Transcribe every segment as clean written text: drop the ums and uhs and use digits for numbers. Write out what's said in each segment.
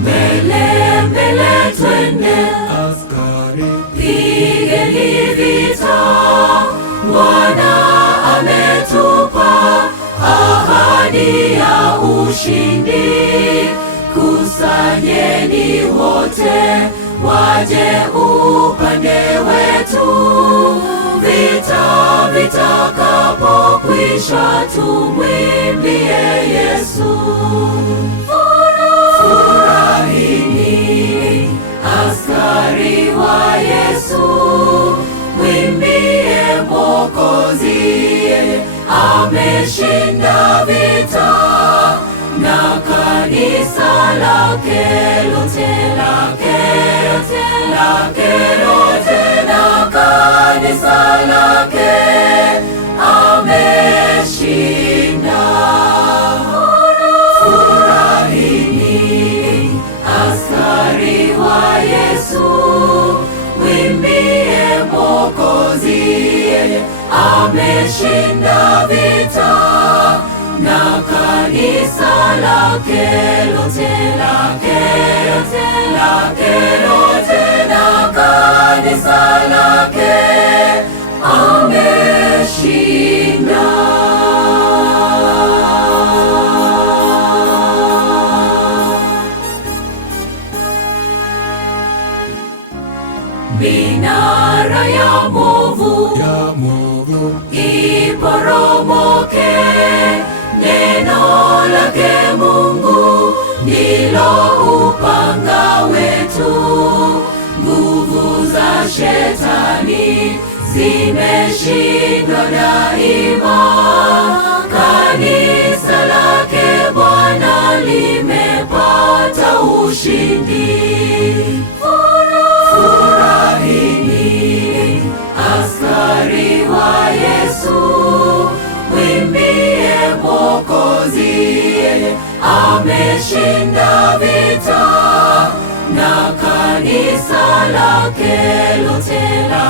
Mbele mbele twende, askari pigeni vita. Bwana ametupa ahadi ya ushindi. Kusanyeni wote waje upande wetu. Vita vitakapokwisha, tumwimbie Yesu. Furahini askari wa Yesu, mwimbie Mwokozi, ameshinda vita, na kanisa lake lote, na kanisa lake ameshinda. Furahini askari wa Yesu, mwimbie Mwokozi, ameshinda vita, na kanisa lake lote, na kanisa lake ameshinda. Minara ya mwovu iporomoke, neno lake Mungu ndilo upanga wetu. Nguvu za shetani zimeshindwa daima, kanisa lake Bwana limepata ushindi. Furahini askari wa Yesu, mwimbie Mwokozi, ameshinda vita, na kanisa lake lote, na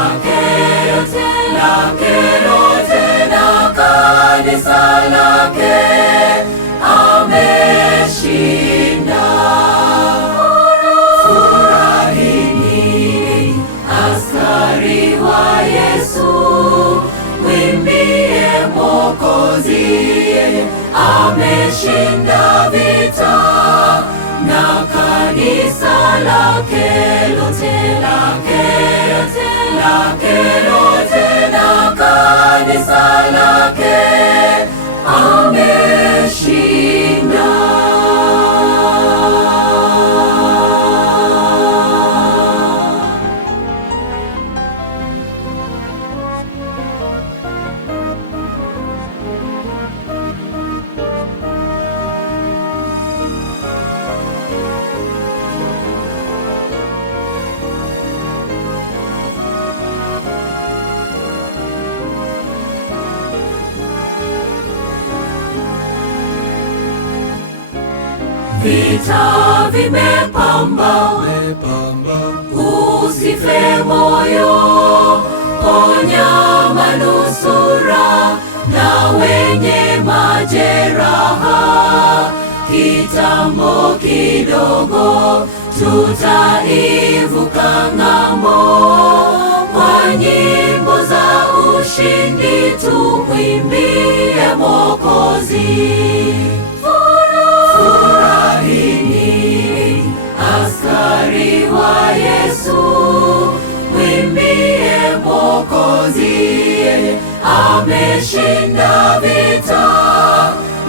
kanisa lake ameshinda. Furahini askari wa Yesu, mwimbie Mwokozi, ameshinda vita, na kanisa lake lote, na kanisa lake ameshinda. Vita vimepamba, usife moyo, ponya manusura na wenye majeraha. Kitambo kidogo tutaivuka ng'ambo, kwa nyimbo za ushindi tumwimbie Mwokozi. Furahini askari wa Yesu, mwimbie Mwokozi, ameshinda vita,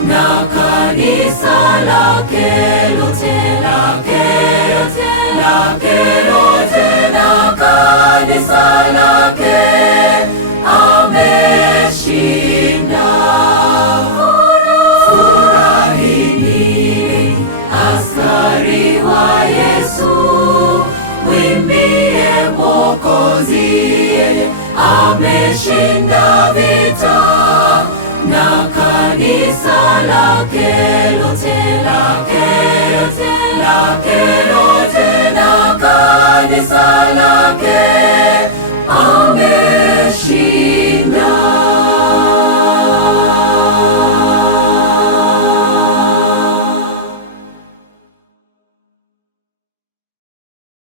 na kanisa lake lote, na kanisa lake ameshinda. Furahini askari wa Yesu, mwimbie Mwokozi, ameshinda vita, na kanisa lake lote, na kanisa lake